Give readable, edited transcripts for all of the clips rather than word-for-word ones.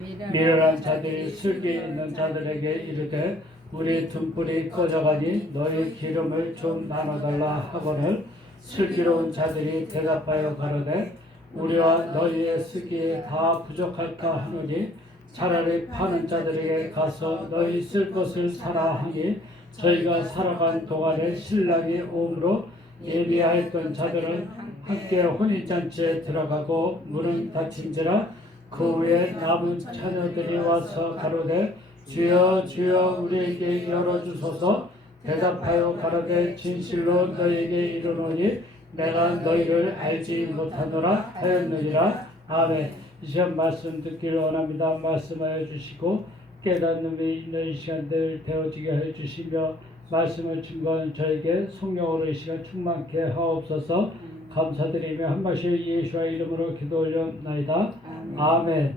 미련한 자들이 슬기 있는 자들에게 이르되 우리 등불이 꺼져가니 너희 기름을 좀 나눠달라 하거늘 슬기로운 자들이 대답하여 가로되 우리와 너희의 쓰기에 다 부족할까 하노니 차라리 파는 자들에게 가서 너희 쓸 것을 사라 하니 저희가 살아간 동안에 신랑이 오므로 예비하였던 자들은 함께 혼인잔치에 들어가고 문은 닫힌지라 그 후에 남은 처녀들이 와서 가로되 주여 주여 우리에게 열어주소서. 대답하여 가로되 진실로 너희에게 이르노니 내가 너희를 알지 못하노라 하였느니라. 아멘. 이 시간 말씀 듣기를 원합니다. 말씀하여 주시고 깨닫음이 있는 시간들 되어지게 해주시며 말씀을 증거하는 저에게 성령으로 이 시간 충만케 하옵소서. 감사드리며 한 말씩 예수와 이름으로 기도 올려나이다. 아멘.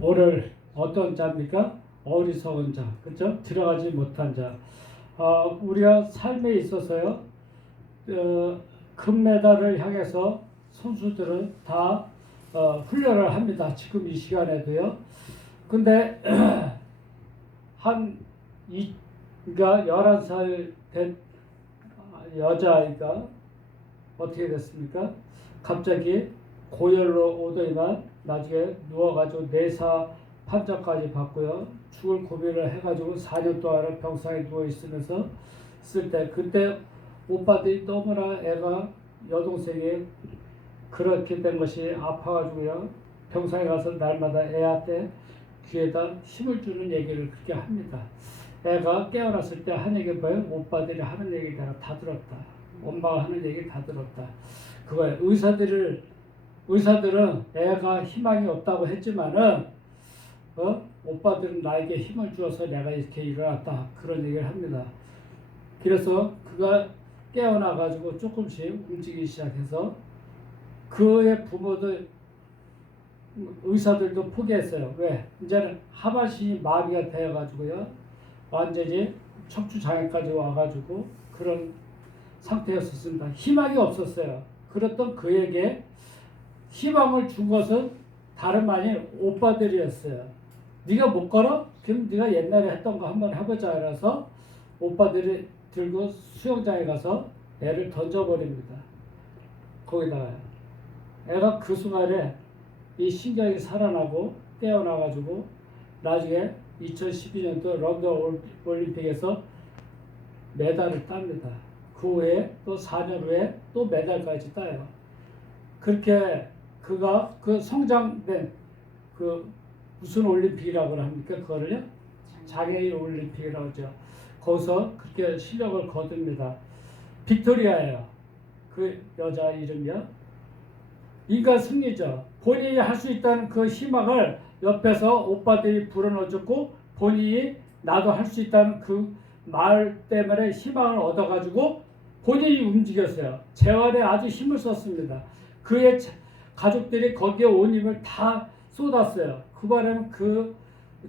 오늘 어떤 자입니까? 어리석은 자, 그렇죠? 들어가지 못한 자. 우리가 삶에 있어서요, 금메달을 향해서 선수들은 다 훈련을 합니다. 지금 이 시간에도요. 근데 그러니까 11살 된 여자아이가 어떻게 됐습니까? 갑자기 고열로 오더니만 나중에 누워가지고 내사 판정까지 받고요. 죽을 고비를 해가지고 4년 동안을 병상에 누워있으면서 쓸 때 그때 오빠들이 너무나 애가 여동생이 그렇게 된 것이 아파가지고요. 병상에 가서 날마다 애한테 귀에다 힘을 주는 얘기를 그렇게 합니다. 애가 깨어났을 때 한 얘기 뭐예요? 오빠들이 하는 얘기 내가 다 들었다. 엄마가 하는 얘기 다 들었다. 그거예요. 의사들은 애가 희망이 없다고 했지만은 오빠들은 나에게 힘을 주어서 내가 이렇게 일어났다. 그런 얘기를 합니다. 그래서 그가 깨어나가지고 조금씩 움직이기 시작해서 그의 부모들 의사들도 포기했어요. 왜? 이제는 하반신이 마비가 되어가지고요. 완전히 척추 장애까지 와가지고 그런 상태였었습니다. 희망이 없었어요. 그랬던 그에게 희망을 준 것은 다름 아닌 오빠들이었어요. 네가 못 걸어? 그럼 네가 옛날에 했던 거 한번 해보자. 그래서 오빠들이 들고 수영장에 가서 애를 던져버립니다. 거기다가요. 애가 그 순간에 이 신경이 살아나고 깨어나가지고 나중에 2012년도 런던 올림픽에서 메달을 땁니다. 그 후에 또 4년 후에 또 메달까지 따요. 그렇게 그가 그 성장된 그 무슨 올림픽이라고 합니까? 그거를요? 장애인 올림픽이라고 하죠. 거기서 그렇게 실력을 거둡니다. 빅토리아예요. 그 여자 이름이요. 인간 승리죠. 본인이 할 수 있다는 그 희망을 옆에서 오빠들이 불어넣어줬고 본인이 나도 할 수 있다는 그 말 때문에 희망을 얻어가지고 본인이 움직였어요. 재활에 아주 힘을 썼습니다. 그의 가족들이 거기에 온 힘을 다 쏟았어요. 그 바람에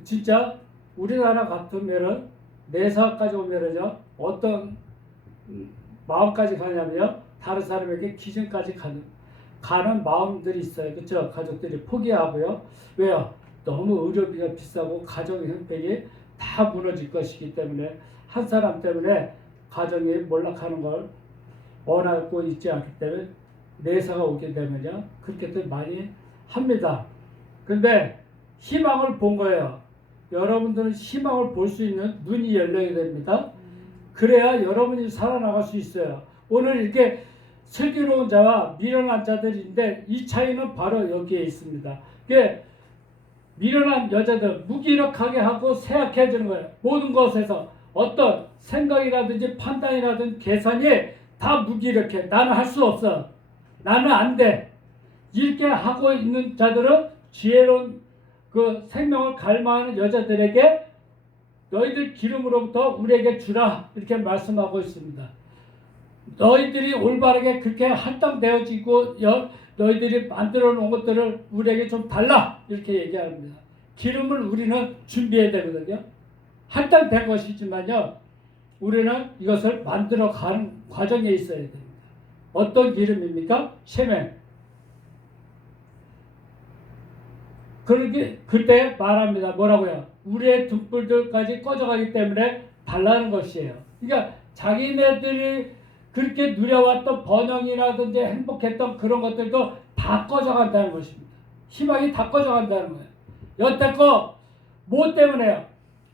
진짜 우리나라 같으면은 내사까지 오면은요 어떤 마음까지 가냐면요 다른 사람에게 기증까지 가는 마음들이 있어요. 그렇죠? 가족들이 포기하고요. 왜요? 너무 의료비가 비싸고 가정 형편이 다 무너질 것이기 때문에 한 사람 때문에 가정이 몰락하는 걸 원하고 있지 않기 때문에 내사가 오게 되면요 그렇게들 많이 합니다. 근데 희망을 본 거예요. 여러분들은 희망을 볼 수 있는 눈이 열려야 됩니다. 그래야 여러분이 살아나갈 수 있어요. 오늘 이렇게 슬기로운 자와 미련한 자들인데 이 차이는 바로 여기에 있습니다. 미련한 여자들 무기력하게 하고 쇠약해지는 거예요. 모든 것에서 어떤 생각이라든지 판단이라든지 계산이 다 무기력해. 나는 할 수 없어. 나는 안 돼. 이렇게 하고 있는 자들은 지혜로운 그 생명을 갈망하는 여자들에게 너희들 기름으로부터 우리에게 주라 이렇게 말씀하고 있습니다. 너희들이 올바르게 그렇게 할당되어지고 너희들이 만들어 놓은 것들을 우리에게 좀 달라 이렇게 얘기합니다. 기름을 우리는 준비해야 되거든요. 할당된 것이지만요 우리는 이것을 만들어 가는 과정에 있어야 됩니다. 어떤 기름입니까? 세멘. 그렇게 그때 말합니다. 뭐라고요? 우리의 등불들까지 꺼져가기 때문에 달라는 것이에요. 그러니까 자기네들이 그렇게 누려왔던 번영이라든지 행복했던 그런 것들도 다 꺼져간다는 것입니다. 희망이 다 꺼져간다는 거예요. 여태껏 뭐 때문에요?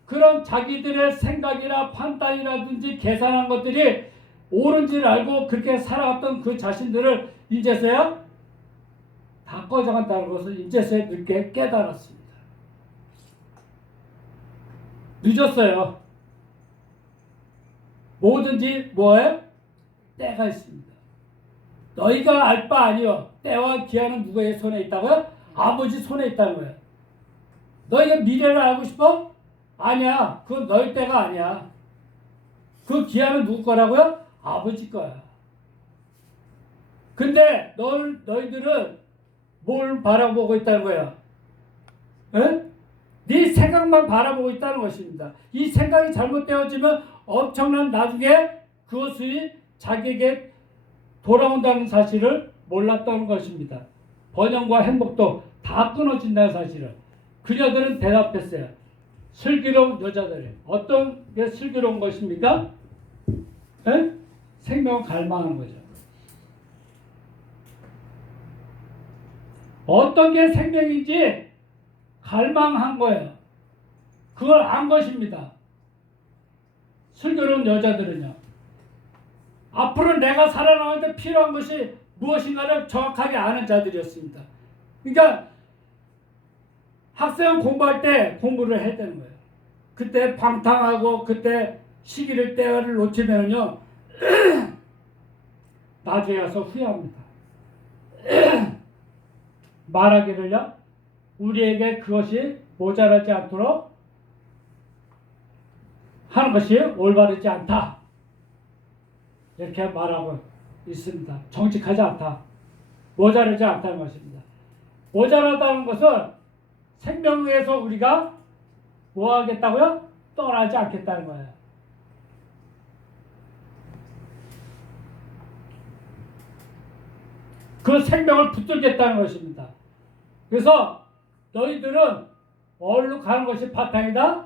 그런 자기들의 생각이나 판단이라든지 계산한 것들이 옳은지를 알고 그렇게 살아왔던 그 자신들을 이제서야 다 꺼져간다는 것을 이제서야 늦게 깨달았습니다. 늦었어요. 뭐든지 뭐에 때가 있습니다. 너희가 알 바 아니요. 때와 기한은 누구의 손에 있다고요? 아버지 손에 있다는 거예요. 너희가 미래를 알고 싶어? 아니야. 그건 너희 때가 아니야. 그 기한은 누구 거라고요? 아버지 거야. 근데 너희들은 뭘 바라보고 있다는 거야? 에? 네 생각만 바라보고 있다는 것입니다. 이 생각이 잘못되어지면 엄청난 나중에 그것이 자기에게 돌아온다는 사실을 몰랐던 것입니다. 번영과 행복도 다 끊어진다는 사실을. 그녀들은 대답했어요. 슬기로운 여자들. 어떤 게 슬기로운 것입니까? 에? 생명을 갈망하는 거죠. 어떤 게 생명인지 갈망한 거예요. 그걸 안 것입니다. 슬기로운 여자들은요. 앞으로 내가 살아나가는데 필요한 것이 무엇인가를 정확하게 아는 자들이었습니다. 그러니까 학생은 공부할 때 공부를 해야 되는 거예요. 그때 방탕하고 그때 시기를 때를 놓치면요 나중에 와서 후회합니다. 말하기를요 우리에게 그것이 모자라지 않도록 하는 것이 올바르지 않다. 이렇게 말하고 있습니다. 정직하지 않다. 모자라지 않다는 것입니다. 모자라다는 것은 생명에서 우리가 뭐 하겠다고요? 떠나지 않겠다는 거예요. 그 생명을 붙들겠다는 것입니다. 그래서 너희들은 어디로 가는 것이 바탕이다?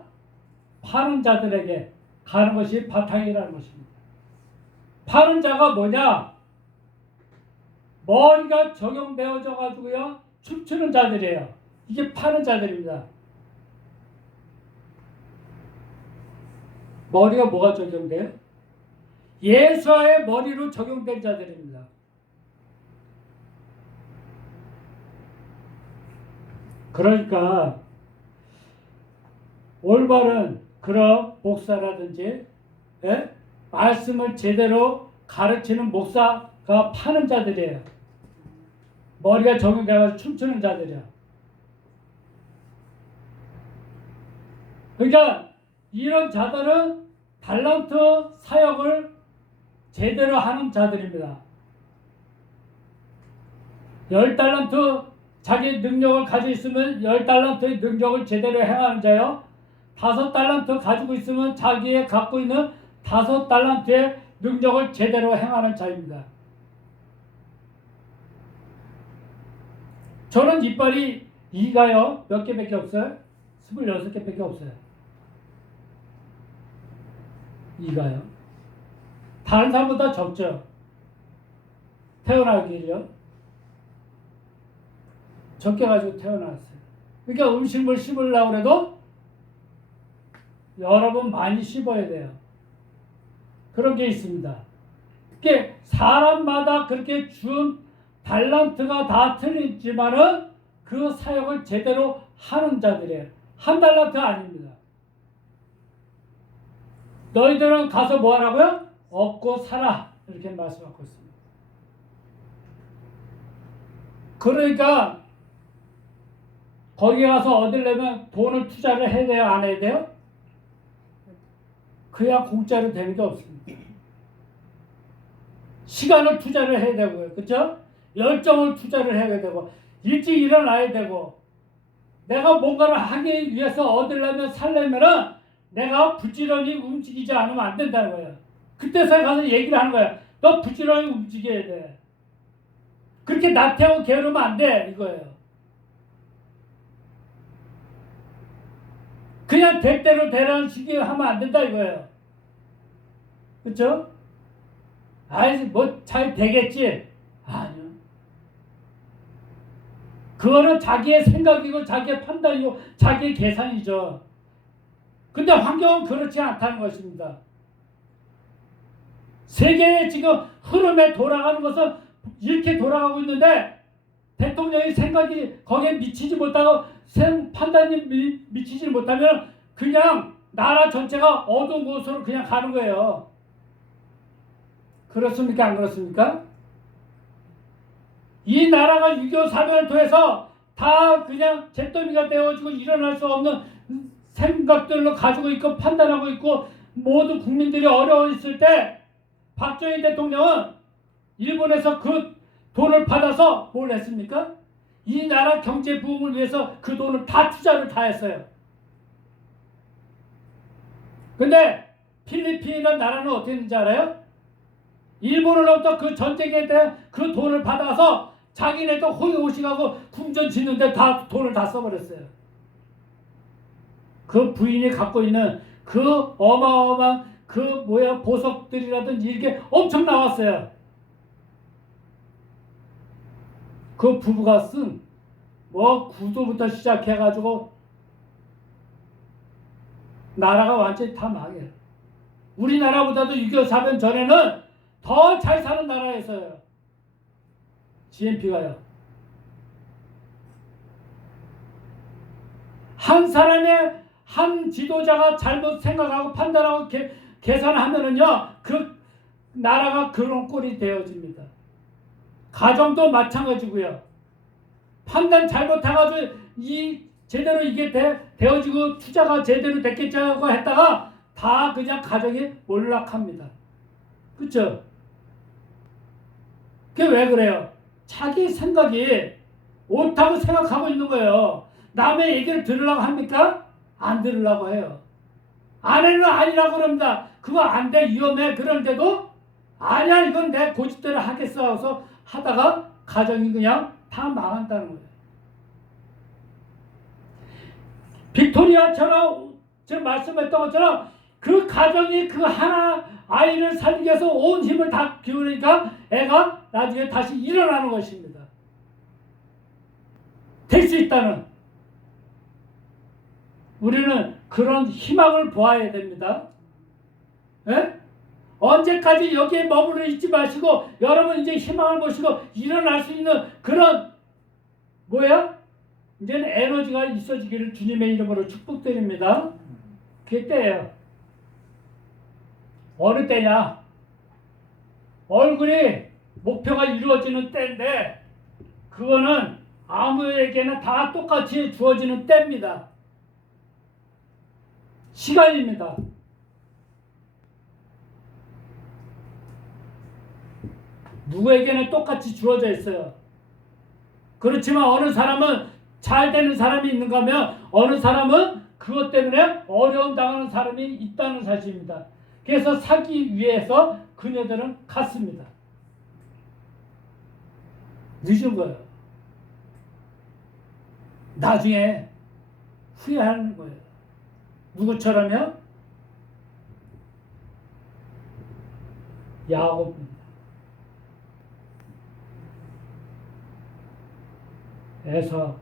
파는 자들에게 가는 것이 바탕이라는 것입니다. 파는 자가 뭐냐? 머리가 적용되어져 가지고요 춤추는 자들이에요. 이게 파는 자들입니다. 머리가 뭐가 적용돼요? 예수와의 머리로 적용된 자들입니다. 그러니까 올바른 그런 목사라든지 말씀을 제대로 가르치는 목사가 파는 자들이에요. 머리가 적용돼서 춤추는 자들이야. 그러니까 이런 자들은 달란트 사역을 제대로 하는 자들입니다. 10달란트 자기 능력을 가지고 있으면 10달란트의 능력을 제대로 행하는 자요. 5달란트 가지고 있으면 자기의 갖고 있는 5달란트의 능력을 제대로 행하는 자입니다. 저는 이빨이 2가요. 몇 개밖에 없어요? 26개밖에 없어요. 2가요. 다른 사람보다 적죠. 태어나기를요. 적게 가지고 태어났어요. 그러니까 음식물 씹으려고 해도 여러 번 많이 씹어야 돼요. 그런 게 있습니다. 그게 사람마다 그렇게 준 달란트가 다 틀리지만은 그 사역을 제대로 하는 자들이에요. 1달란트 아닙니다. 너희들은 가서 뭐 하라고요? 얻고 살아. 이렇게 말씀하고 있습니다. 그러니까 거기 가서 얻으려면 돈을 투자를 해야 돼요? 안 해야 돼요? 그야 공짜로 되는 게 없습니다. 시간을 투자를 해야 되고요. 그렇죠? 열정을 투자를 해야 되고 일찍 일어나야 되고 내가 뭔가를 하기 위해서 얻으려면 살려면은 내가 부지런히 움직이지 않으면 안 된다는 거예요. 그때서야 가서 얘기를 하는 거예요. 너 부지런히 움직여야 돼. 그렇게 나태하고 게으르면 안 돼. 이거예요. 그냥 대대로 되라는 식이 하면 안 된다 이거예요. 그렇죠? 아이 뭐 잘 되겠지? 아니요. 그거는 자기의 생각이고 자기의 판단이고 자기의 계산이죠. 근데 환경은 그렇지 않다는 것입니다. 세계의 지금 흐름에 돌아가는 것은 이렇게 돌아가고 있는데 대통령의 생각이 거기에 미치지 못하고 판단이 미치지 못하면 그냥 나라 전체가 어두운 곳으로 그냥 가는 거예요. 그렇습니까? 안 그렇습니까? 이 나라가 6.25 사변을 통해서 다 그냥 잿더미가 되어지고 일어날 수 없는 생각들로 가지고 있고 판단하고 있고 모두 국민들이 어려워 있을 때 박정희 대통령은 일본에서 그 돈을 받아서 뭘 했습니까? 이 나라 경제 부흥을 위해서 그 돈을 다 투자를 다 했어요. 근데 필리핀이라는 나라는 어떻게 했는지 알아요? 일본으로부터 그 전쟁에 대한 그 돈을 받아서 자기네도 호의호식하고 궁전 짓는데 다 돈을 다 써버렸어요. 그 부인이 갖고 있는 그 어마어마한 그 보석들이라든지 이게 엄청 나왔어요. 그 부부가 쓴 구두부터 시작해가지고 나라가 완전히 다 망해요. 우리나라보다도 6.25 사변 전에는 더 잘 사는 나라였어요. GNP가요. 한 사람의 한 지도자가 잘못 생각하고 판단하고 계산하면은요, 그 나라가 그런 꼴이 되어집니다. 가정도 마찬가지고요. 판단 잘못해가지고 제대로 이게 되어지고 투자가 제대로 됐겠자고 했다가 다 그냥 가정이 몰락합니다. 그렇죠? 그게 왜 그래요? 자기 생각이 옳다고 생각하고 있는 거예요. 남의 얘기를 들으려고 합니까? 안 들으려고 해요. 아내는 아니라고 그럽니다. 그거 안 돼, 위험해. 그런데도 아니야, 이건 내 고집대로 하겠어 해서 하다가 가정이 그냥 다 망한다는 거예요. 빅토리아처럼 제가 말씀했던 것처럼 그 가정이 그 하나 아이를 살리기 위해서 온 힘을 다 기울이니까 애가 나중에 다시 일어나는 것입니다. 될 수 있다는 우리는 그런 희망을 보아야 됩니다. 에? 언제까지 여기에 머무르 있지 마시고 여러분 이제 희망을 보시고 일어날 수 있는 그런 이제는 에너지가 있어지기를 주님의 이름으로 축복드립니다. 그게 때예요. 어느 때냐? 얼굴이 목표가 이루어지는 때인데 그거는 아무에게나 다 똑같이 주어지는 때입니다. 시간입니다. 누구에게는 똑같이 주어져 있어요. 그렇지만 어느 사람은 잘 되는 사람이 있는가 하면 어느 사람은 그것 때문에 어려움 당하는 사람이 있다는 사실입니다. 그래서 사기 위해서 그녀들은 갔습니다. 늦은 거예요. 나중에 후회하는 거예요. 누구처럼요? 야곱입니다. 에서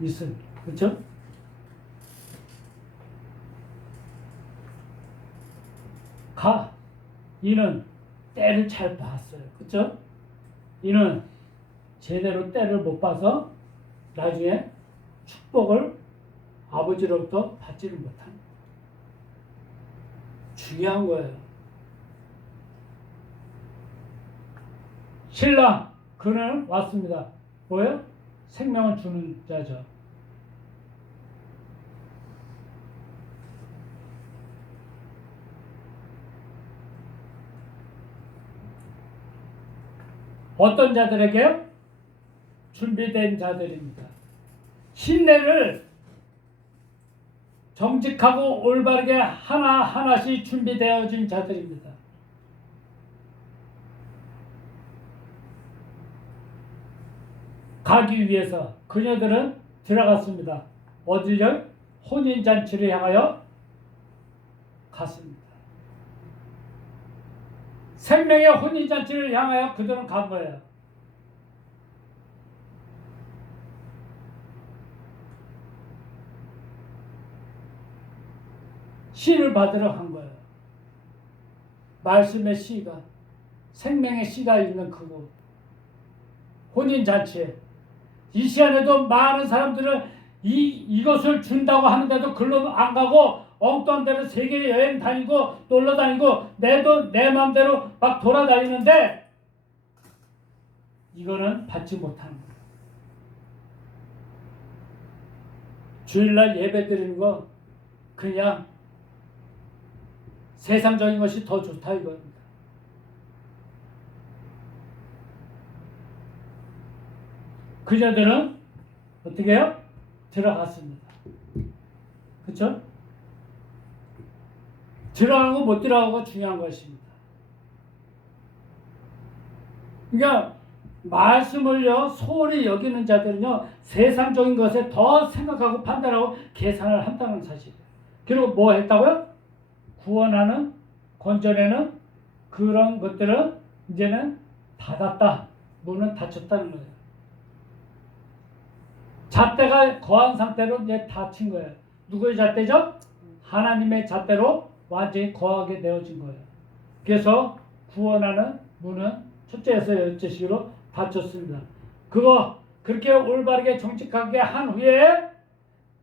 있습니다. 그렇죠? 이는 때를 잘 봤어요. 그렇죠? 이는 제대로 때를 못 봐서 나중에 축복을 아버지로부터 받지를 못합니다. 중요한 거예요. 신랑 그는 왔습니다. 뭐예요? 생명을 주는 자죠. 어떤 자들에게요? 준비된 자들입니다. 신뢰를 정직하고 올바르게 하나하나씩 준비되어진 자들입니다. 가기 위해서 그녀들은 들어갔습니다. 어디를 혼인잔치를 향하여 갔습니다. 생명의 혼인잔치를 향하여 그들은 간 거예요. 씨를 받으러 간 거예요. 말씀의 씨가, 생명의 씨가 있는 그곳 혼인잔치에 이 시간에도 많은 사람들은 이것을 준다고 하는데도 글로 안 가고 엉뚱한 데로 세계 여행 다니고 놀러 다니고 내 마음대로 막 돌아다니는데 이거는 받지 못하는 거예요. 주일날 예배 드리는 거 그냥 세상적인 것이 더 좋다 이겁니다. 그녀들은 어떻게 해요? 들어갔습니다. 그렇죠? 들어가고 못 들어가고가 중요한 것입니다. 그러니까 말씀을요 소홀히 여기는 자들은요 세상적인 것에 더 생각하고 판단하고 계산을 한다는 사실이에요. 그리고 뭐 했다고요? 구원하는 건져내는 그런 것들은 이제는 닫았다. 문은 닫혔다는 거예요. 잣대가 거한 상태로 이제 닫힌 거예요. 누구의 잣대죠? 하나님의 잣대로 완전히 거하게 되어진 거예요. 그래서 구원하는 문은 첫째에서 열째식으로 닫혔습니다. 그거 그렇게 올바르게 정직하게 한 후에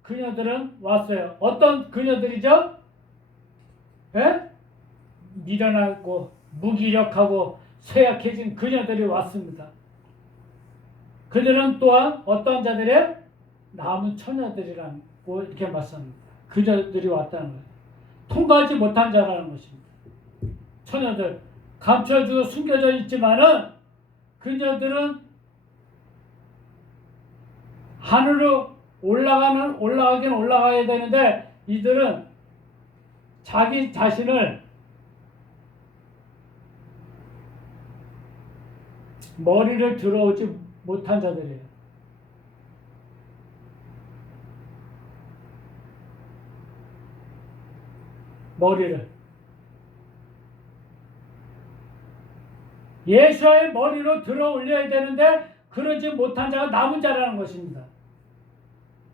그녀들은 왔어요. 어떤 그녀들이죠? 예? 미련하고 무기력하고 쇠약해진 그녀들이 왔습니다. 그들은 또한 어떤 자들의 남은 처녀들이라고 이렇게 말씀합니다. 그녀들이 왔다는 거예요. 통과하지 못한 자라는 것입니다. 처녀들 감춰주고 숨겨져 있지만은 그녀들은 하늘로 올라가긴 올라가야 되는데 이들은 자기 자신을 머리를 들어오지 못한 자들이에요. 머리를 예수의 머리로 들어 올려야 되는데 그러지 못한 자가 남은 자라는 것입니다.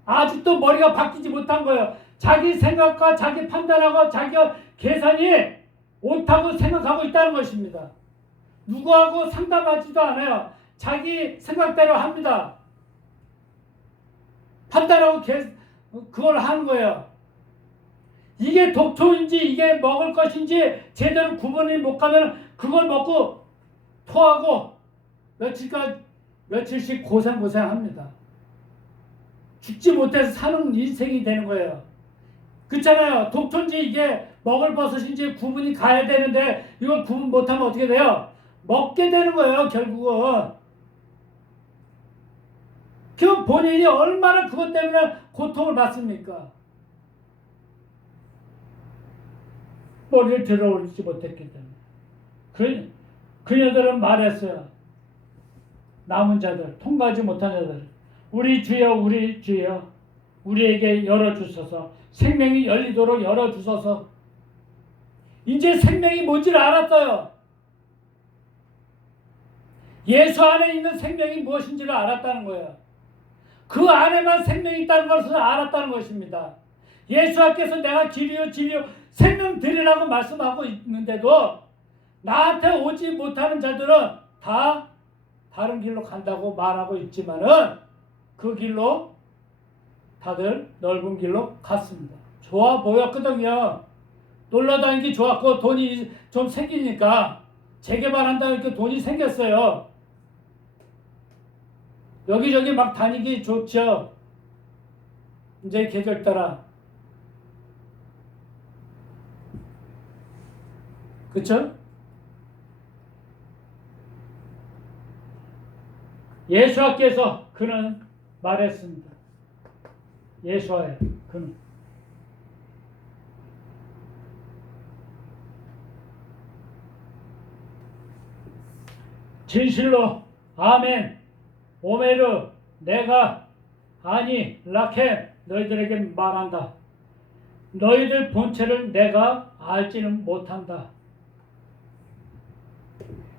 아직도 머리가 바뀌지 못한 거예요. 자기 생각과 자기 판단하고 자기 계산이 옳다고 생각하고 있다는 것입니다. 누구하고 상담하지도 않아요. 자기 생각대로 합니다. 판단하고 그걸 하는 거예요. 이게 독초인지 이게 먹을 것인지 제대로 구분이 못 가면 그걸 먹고 토하고 며칠씩 고생합니다. 죽지 못해서 사는 인생이 되는 거예요. 그렇잖아요. 독초인지 이게 먹을 버섯인지 구분이 가야 되는데 이걸 구분 못하면 어떻게 돼요? 먹게 되는 거예요. 결국은. 그 본인이 얼마나 그것 때문에 고통을 받습니까? 머리를 들어올리지 못했기 때문에. 그녀들은 말했어요. 남은 자들, 통과하지 못한 자들, 우리 주여 우리에게 열어주소서. 생명이 열리도록 열어주소서. 이제 생명이 뭔지를 알았어요. 예수 안에 있는 생명이 무엇인지를 알았다는 거예요. 그 안에만 생명이 있다는 것을 알았다는 것입니다. 예수께서 내가 길이요 생명 드리라고 말씀하고 있는데도 나한테 오지 못하는 자들은 다 다른 길로 간다고 말하고 있지만은 그 길로 다들 넓은 길로 갔습니다. 좋아 보였거든요. 놀러 다니기 좋았고 돈이 좀 생기니까 재개발한다고 이렇게 돈이 생겼어요. 여기저기 막 다니기 좋죠. 이제 계절 따라. 그쵸? 예수께서 그는 말했습니다. 예수와의 그는 진실로 아멘 오메르 내가 아니 라켄 너희들에게 말한다. 너희들 본체를 내가 알지는 못한다.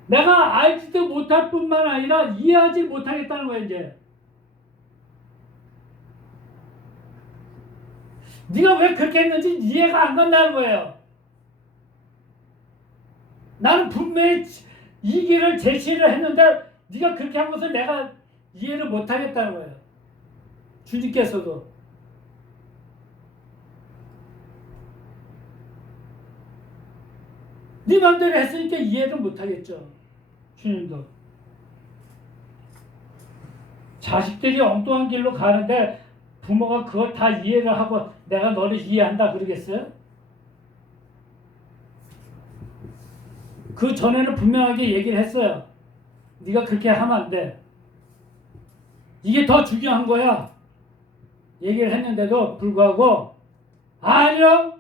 내가 알지도 못할 뿐만 아니라 이해하지 못하겠다는 거야. 이제 네가 왜 그렇게 했는지 이해가 안 간다는 거예요. 나는 분명히 이 길을 제시를 했는데 네가 그렇게 한 것을 내가 이해를 못하겠다는 거예요. 주님께서도. 네 맘대로 했으니까 이해를 못하겠죠. 주님도. 자식들이 엉뚱한 길로 가는데 부모가 그걸 다 이해를 하고 내가 너를 이해한다 그러겠어요? 그 전에는 분명하게 얘기를 했어요. 네가 그렇게 하면 안 돼. 이게 더 중요한 거야. 얘기를 했는데도 불구하고 아니요.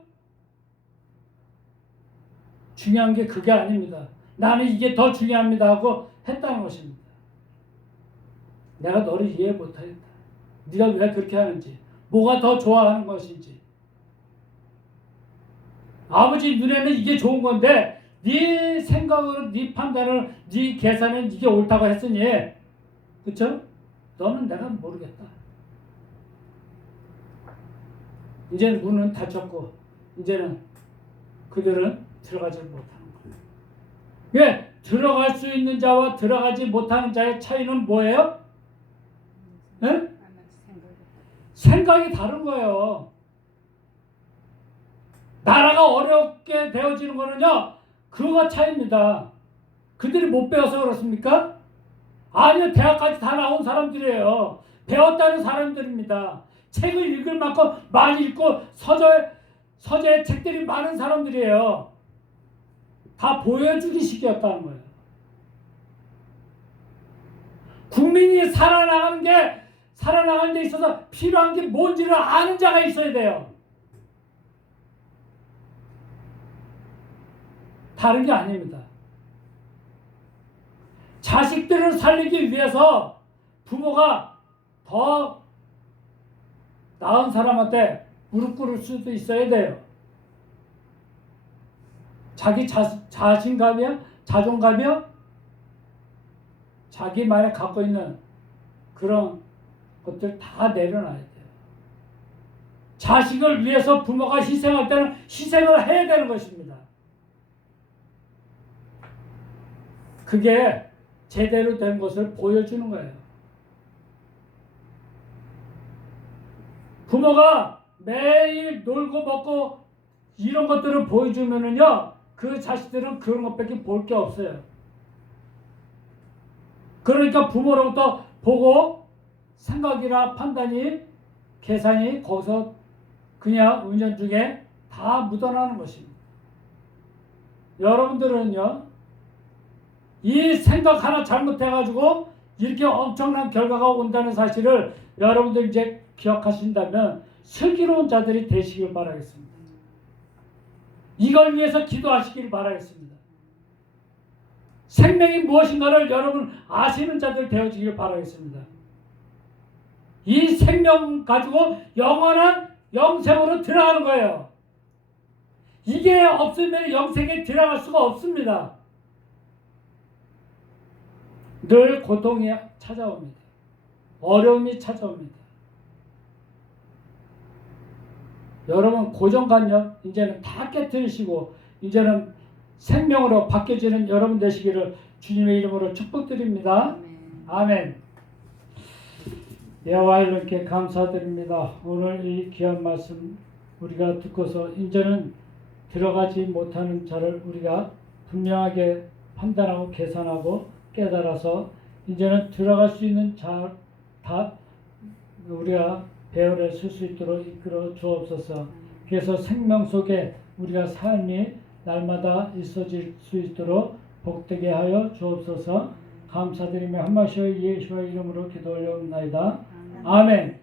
중요한 게 그게 아닙니다. 나는 이게 더 중요합니다 하고 했다는 것입니다. 내가 너를 이해 못하겠다. 네가 왜 그렇게 하는지, 뭐가 더 좋아하는 것인지. 아버지 눈에는 이게 좋은 건데 네 생각으로, 네 판단을, 네 계산은 이게 옳다고 했으니, 그렇죠? 너는 내가 모르겠다. 이제는 문은 닫혔고 이제는 그들은 들어가지 못하는 거예요. 왜? 들어갈 수 있는 자와 들어가지 못하는 자의 차이는 뭐예요? 네? 생각이 다른 거예요. 나라가 어렵게 되어지는 거는요, 그거가 차이입니다. 그들이 못 배워서 그렇습니까? 아니요, 대학까지 다 나온 사람들이에요. 배웠다는 사람들입니다. 책을 읽을 만큼 많이 읽고 서재에 책들이 많은 사람들이에요. 다 보여주기 식이었다는 거예요. 국민이 살아나가는 데 있어서 필요한 게 뭔지를 아는 자가 있어야 돼요. 다른 게 아닙니다. 자식들을 살리기 위해서 부모가 더 나은 사람한테 무릎 꿇을 수도 있어야 돼요. 자기 자신감이요, 자존감이요, 자기만이 갖고 있는 그런 것들 다 내려놔야 돼요. 자식을 위해서 부모가 희생할 때는 희생을 해야 되는 것입니다. 그게 제대로 된 것을 보여주는 거예요. 부모가 매일 놀고 먹고 이런 것들을 보여주면은요, 그 자식들은 그런 것밖에 볼 게 없어요. 그러니까 부모로부터 보고 생각이나 판단이, 계산이 거기서 그냥 운전 중에 다 묻어나는 것입니다. 여러분들은요, 이 생각 하나 잘못해가지고 이렇게 엄청난 결과가 온다는 사실을 여러분들 이제 기억하신다면 슬기로운 자들이 되시길 바라겠습니다. 이걸 위해서 기도하시길 바라겠습니다. 생명이 무엇인가를 여러분 아시는 자들 되어지길 바라겠습니다. 이 생명 가지고 영원한 영생으로 들어가는 거예요. 이게 없으면 영생에 들어갈 수가 없습니다. 늘 고통이 찾아옵니다. 어려움이 찾아옵니다. 여러분 고정관념 이제는 다 깨뜨리시고 이제는 생명으로 바뀌어지는 여러분 되시기를 주님의 이름으로 축복드립니다. 아멘. 여호와 하나님께 감사드립니다. 오늘 이 귀한 말씀 우리가 듣고서 이제는 들어가지 못하는 자를 우리가 분명하게 판단하고 계산하고 깨달아서 이제는 들어갈 수 있는 자 다 우리가 배열에 쓸 수 있도록 이끌어 주옵소서. 그래서 생명 속에 우리가 삶이 날마다 있어질 수 있도록 복되게 하여 주옵소서. 감사드리며 한 말씀 예수의 이름으로 기도 올려옵나이다. 아멘.